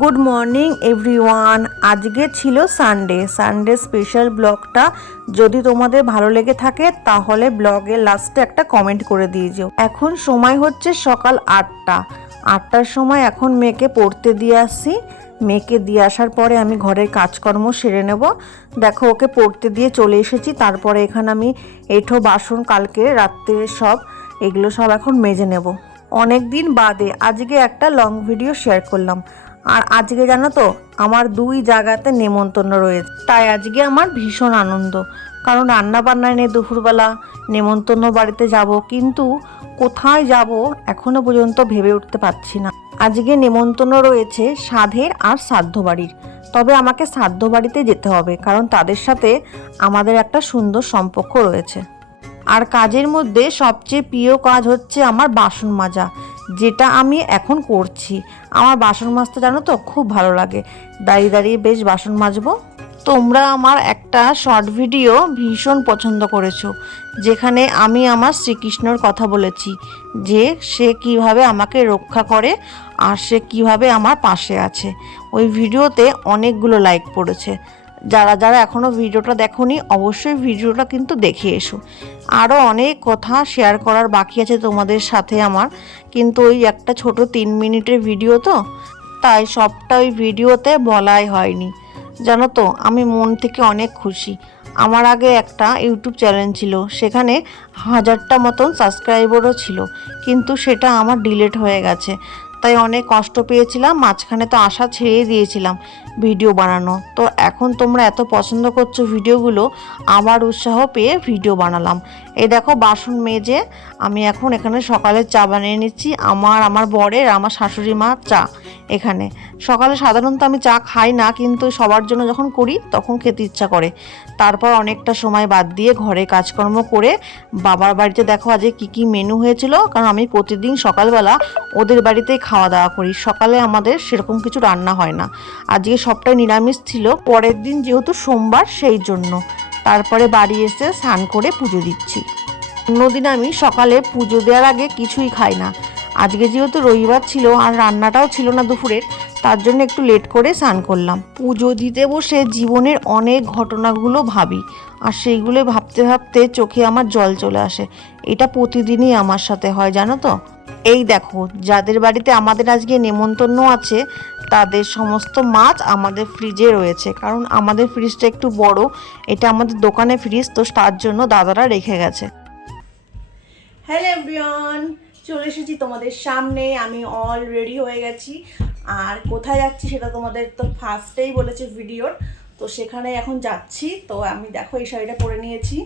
Good morning everyone. আজকে ছিল Sunday special ব্লগটা যদি তোমাদের ভালো লেগে থাকে তাহলে ব্লগের লাস্টে একটা কমেন্ট করে দিয়ে যেও। এখন সময় হচ্ছে সকাল 8টার সময়। এখন মেয়েকে পড়তে দিয়ে আসছি। মেয়েকে দিয়ে আসার পরে আমি ঘরের কাজকর্ম সেরে নেব। দেখো ওকে পড়তে দিয়ে চলে এসেছি। তারপরে এখানে আমি এঁঠো বাসন কালকে রাত্রে এগুলো সব এখন মেজে নেব। অনেক দিন বাদে আজকে একটা লং ভিডিও শেয়ার করলাম। আর আজকে জানো তো আমার 2 জায়গাতে নেমন্তন্ন রয়েছে, তাই আজকে আমার ভীষণ আনন্দ। কারণ রান্না বান্নায় নেই, দুপুরবেলা নেমন্তন্ন বাড়িতে যাব, কিন্তু কোথায় যাব এখনো পর্যন্ত ভেবে উঠতে পারছি না। আজকে নেমন্তন্ন রয়েছে সাধের আর শ্রাদ্ধ বাড়ির। তবে আমাকে শ্রাদ্ধ বাড়িতে যেতে হবে, কারণ তাদের সাথে আমাদের একটা সুন্দর সম্পর্ক রয়েছে। আর কাজের মধ্যে সবচেয়ে প্রিয় কাজ হচ্ছে আমার বাসন মাজা, যেটা আমি এখন করছি। আমার বাসন মাজতে জানো তো খুব ভালো লাগে, দাঁড়িয়ে দাঁড়িয়ে বেশ বাসন মাজবো। তোমরা আমার একটা শর্ট ভিডিও ভীষণ পছন্দ করেছো, যেখানে আমি আমার শ্রীকৃষ্ণর কথা বলেছি, যে সে কিভাবে আমাকে রক্ষা করে আর সে কিভাবে আমার পাশে আছে। ওই ভিডিওতে অনেকগুলো লাইক পড়েছে। যারা যারা এখনও ভিডিওটা দেখোনি অবশ্যই ভিডিওটা কিন্তু দেখে এসো। আরও অনেক কথা শেয়ার করার বাকি আছে তোমাদের সাথে আমার, কিন্তু ওই একটা ছোট 3 মিনিটের ভিডিও তো, তাই সবটা ওই ভিডিওতে বলাই হয়নি। জানো তো আমি মন থেকে অনেক খুশি। আমার আগে একটা ইউটিউব চ্যানেল ছিল, সেখানে 1000টা মতন সাবস্ক্রাইবারও ছিল, কিন্তু সেটা আমার ডিলিট হয়ে গেছে। তাই অনেক কষ্ট পেয়েছিলাম, মাঝখানে তো আশা ছেড়ে দিয়েছিলাম ভিডিও বানানো। তো এখন তোমরা এত পছন্দ করছো ভিডিওগুলো, আবার উৎসাহ পেয়ে ভিডিও বানালাম। এই দেখো বাসন মেজে আমি এখন এখানে সকালে চা বানিয়ে নিচ্ছি। আমার বরের আমার শাশুড়ি মা চা। এখানে সকালে সাধারণত আমি চা খাই না, কিন্তু সবার জন্য যখন করি তখন খেতে ইচ্ছা করে। তারপর অনেকটা সময় বাদ দিয়ে ঘরে কাজকর্ম করে বাবার বাড়িতে দেখো আজকে কী মেনু হয়েছিল, কারণ আমি প্রতিদিন সকালবেলা ওদের বাড়িতেই খাওয়া দাওয়া করি। সকালে আমাদের সেরকম কিছু রান্না হয় না। আজকে সবটাই নিরামিষ ছিল, পরের দিন যেহেতু সোমবার সেই জন্য। তারপরে বাড়ি এসে স্নান করে পুজো দিচ্ছি। অন্যদিন আমি সকালে পুজো দেওয়ার আগে কিছুই খাই না। আজকে যেহেতু রবিবার ছিল আর রান্নাটাও ছিল না দুপুরের, তার জন্য একটু লেট করে স্নান করলাম। পুজো দিতে বসে জীবনের অনেক ঘটনাগুলো ভাবি, আর সেইগুলো ভাবতে ভাবতে চোখে আমার জল চলে আসে। এটা প্রতিদিনই আমার সাথে হয় জানো তো। এই দেখো যাদের বাড়িতে আমাদের আজকে নেমন্তন্ন আছে, তাদের সমস্ত মাছ আমাদের ফ্রিজে রয়েছে, কারণ আমাদের ফ্রিজটা একটু বড়। এটা আমাদের দোকানে ফ্রিজ, তো তার জন্য দাদারা রেখে গেছে। হ্যালো এভরিওয়ান, চলে এসেছি তোমাদের সামনে। আমি অল রেডি হয়ে গেছি, আর কোথায় যাচ্ছি সেটা তোমাদের তো ফার্স্টেই বলেছে ভিডিওর, তো সেখানে এখন যাচ্ছি। তো আমি দেখো এই শাড়িটা পরে নিয়েছি,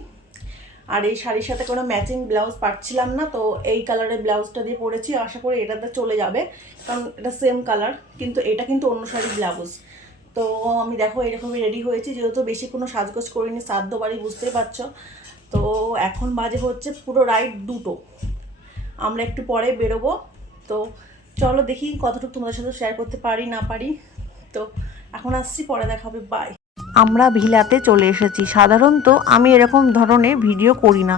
আর এই শাড়ির সাথে কোনো ম্যাচিং ব্লাউজ পাচ্ছিলাম না, তো এই কালারের ব্লাউজটা দিয়ে পরেছি। আশা করি এটাতে চলে যাবে, কারণ এটা সেম কালার, কিন্তু এটা কিন্তু অন্য শাড়ির ব্লাউজ। তো আমি দেখো এরকমই রেডি হয়েছি, যেহেতু বেশি কোনো সাজগোজ করিনি, শ্রাদ্ধ বাড়ি বুঝতেই পারছো। তো এখন বাজে হচ্ছে পুরো রাইট 2টো। আমরা একটু পরে বেরোবো। তো চলো দেখি কতটুকু তোমাদের সাথে শেয়ার করতে পারি না পারি। তো এখন আসছি, পরে দেখা হবে, বাই। আমরা ভিলাতে চলে এসেছি। সাধারণত আমি এরকম ধরনের ভিডিও করি না,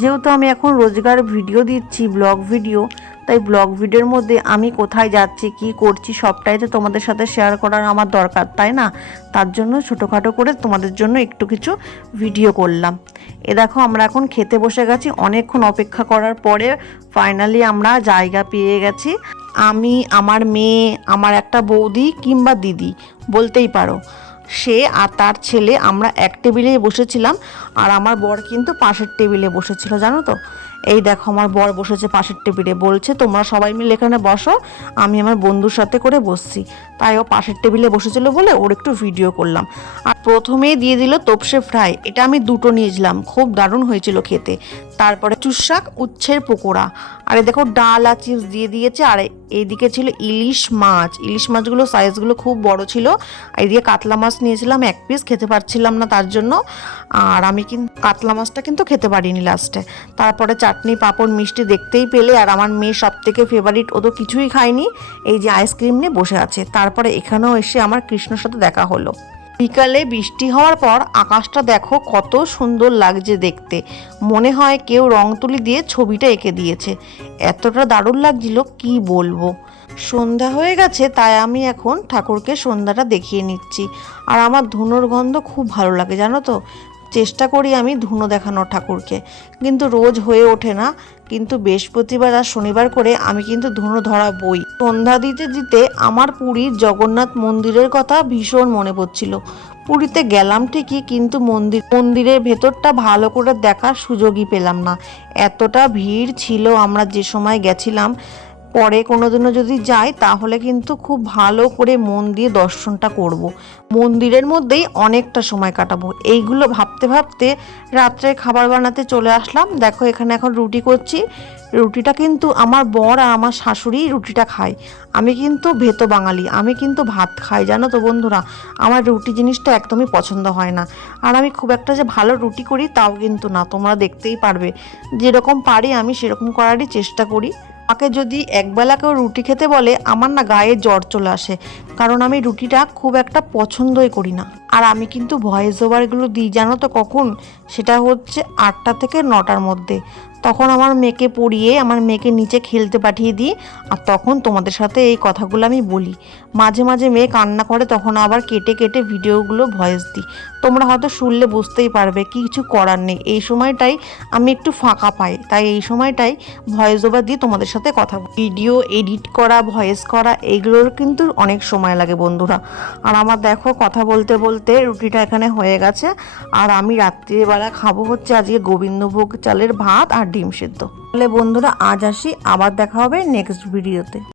যেহেতু আমি এখন রোজগার ভিডিও দিচ্ছি, ব্লগ ভিডিও, তাই ব্লগ ভিডিওর মধ্যে আমি কোথায় যাচ্ছি কি করছি সবটাই তো তোমাদের সাথে শেয়ার করার আমার দরকার, তাই না? তার জন্য ছোটোখাটো করে তোমাদের জন্য একটু কিছু ভিডিও করলাম। এ দেখো আমরা এখন খেতে বসে গেছি, অনেকক্ষণ অপেক্ষা করার পরে ফাইনালি আমরা জায়গা পেয়ে গেছি। আমি, আমার মেয়ে, আমার একটা বৌদি কিংবা দিদি বলতেই পারো, সে আর তার ছেলে, আমরা এক টেবিলেই বসেছিলাম। আর আমার বর কিন্তু পাশের টেবিলে বসেছিল জানো তো। এই দেখো আমার বর বসেছে পাশের টেবিলে, বলছে তোমরা সবাই মিলে এখানে বসো, আমি আমার বন্ধুর সাথে করে বসছি। তাই ও পাশের টেবিলে বসেছিল বলে ওর একটু ভিডিও করলাম। আর প্রথমেই দিয়ে দিল তোপসে ফ্রাই, এটা আমি 2টো নিয়েছিলাম, খুব দারুণ হয়েছিল খেতে। তারপরে চুষাক উচ্ছের পকোড়া, আর দেখো ডাল আর চিপস দিয়ে দিয়েছে। আর এইদিকে ছিল ইলিশ মাছ। ইলিশ মাছগুলো সাইজগুলো খুব বড় ছিল। এইদিকে কাতলা মাছ নিয়েছিলাম 1 পিস, খেতে পারছিলাম না তার জন্য। আর আমি কিন্তু কাতলা মাছটা কিন্তু খেতে পারিনি লাস্টে। তারপরে চাটনি, পাঁপড়, মিষ্টি দেখতেই পেলে। আর আমার মেয়ে সব থেকে ফেভারিট, ও তো কিছুই খায়নি, এই যে আইসক্রিম নিয়ে বসে আছে। তারপরে এখানেও এসে আমার কৃষ্ণর সাথে দেখা হলো। বিকালে বৃষ্টি হওয়ার পর আকাশটা দেখো কত সুন্দর লাগছে দেখতে, মনে হয় কেউ রং তুলি দিয়ে ছবিটা এঁকে দিয়েছে। এতটা দারুণ লাগছিল কি বলবো। সন্ধ্যা হয়ে গেছে, তাই আমি এখন ঠাকুরকে সন্ধ্যাটা দেখিয়ে নিচ্ছি। আর আমার ধুনোর গন্ধ খুব ভালো লাগে জানো তো। চেষ্টা করি আমি ধুনো দেখানোর ঠাকুরকে, কিন্তু রোজ হয়ে ওঠে না। কিন্তু বৃহস্পতিবার আর শনিবার করে আমি কিন্তু ধুনো ধরাবই। সন্ধ্যা দিতে দিতে আমার পুরীর জগন্নাথ মন্দিরের কথা ভীষণ মনে পড়ছিল। পুরীতে গেলাম ঠিকই, কিন্তু মন্দিরের ভেতরটা ভালো করে দেখার সুযোগই পেলাম না। এতটা ভিড় ছিল আমরা যে সময় গেছিলাম। পরে কোনোদিনও যদি যাই তাহলে কিন্তু খুব ভালো করে মন দিয়ে দর্শনটা করব। মন্দিরের মধ্যেই অনেকটা সময় কাটাবো। এইগুলো ভাবতে ভাবতে রাত্রে খাবার বানাতে চলে আসলাম। দেখো এখানে এখন রুটি করছি। রুটিটা কিন্তু আমার বর আর আমার শাশুড়ি রুটিটা খায়। আমি কিন্তু ভেতো বাঙালি, আমি কিন্তু ভাত খাই জানো তো বন্ধুরা। আমার রুটি জিনিসটা একদমই পছন্দ হয় না। আর আমি খুব একটা যে ভালো রুটি করি তাও কিন্তু না, তোমরা দেখতেই পারবে। যেরকম পারি আমি সেরকম করারই চেষ্টা করি। আমাকে যদি একবেলা কেউ রুটি খেতে বলে, আমার না গায়ে জ্বর চলে আসে, কারণ আমি রুটিটা খুব একটা পছন্দই করি না। আর আমি কিন্তু ভয়েস ওভারগুলো দিই জানো তো কখন, সেটা হচ্ছে 8টা থেকে 9টার মধ্যে। তখন আমার মেয়েকে পড়িয়ে আমার মেয়েকে নিচে খেলতে পাঠিয়ে দিই, আর তখন তোমাদের সাথে এই কথাগুলো আমি বলি। মাঝে মাঝে মেয়ে কান্না করে, তখন আবার কেটে কেটে ভিডিওগুলো ভয়েস দিই। তোমরা হয়তো শুনলে বুঝতেই পারবে, কিছু করার নেই। এই সময়টাই আমি একটু ফাঁকা পাই, তাই এই সময়টাই ভয়েস ওভার দিয়ে তোমাদের সাথে কথা বলি। ভিডিও এডিট করা, ভয়েস করা, এইগুলোর কিন্তু অনেক সময় লাগে বন্ধুরা। আর আমার দেখো কথা বলতে বলতে রুটিটা এখানে হয়ে গেছে। আর আমি রাত্রিবেলা খাবো হচ্ছে আজকে গোবিন্দভোগ চালের ভাত আর ডিম সেদ্ধ। তাহলে বন্ধুরা আজ আসি, আবার দেখা হবে নেক্সট ভিডিওতে।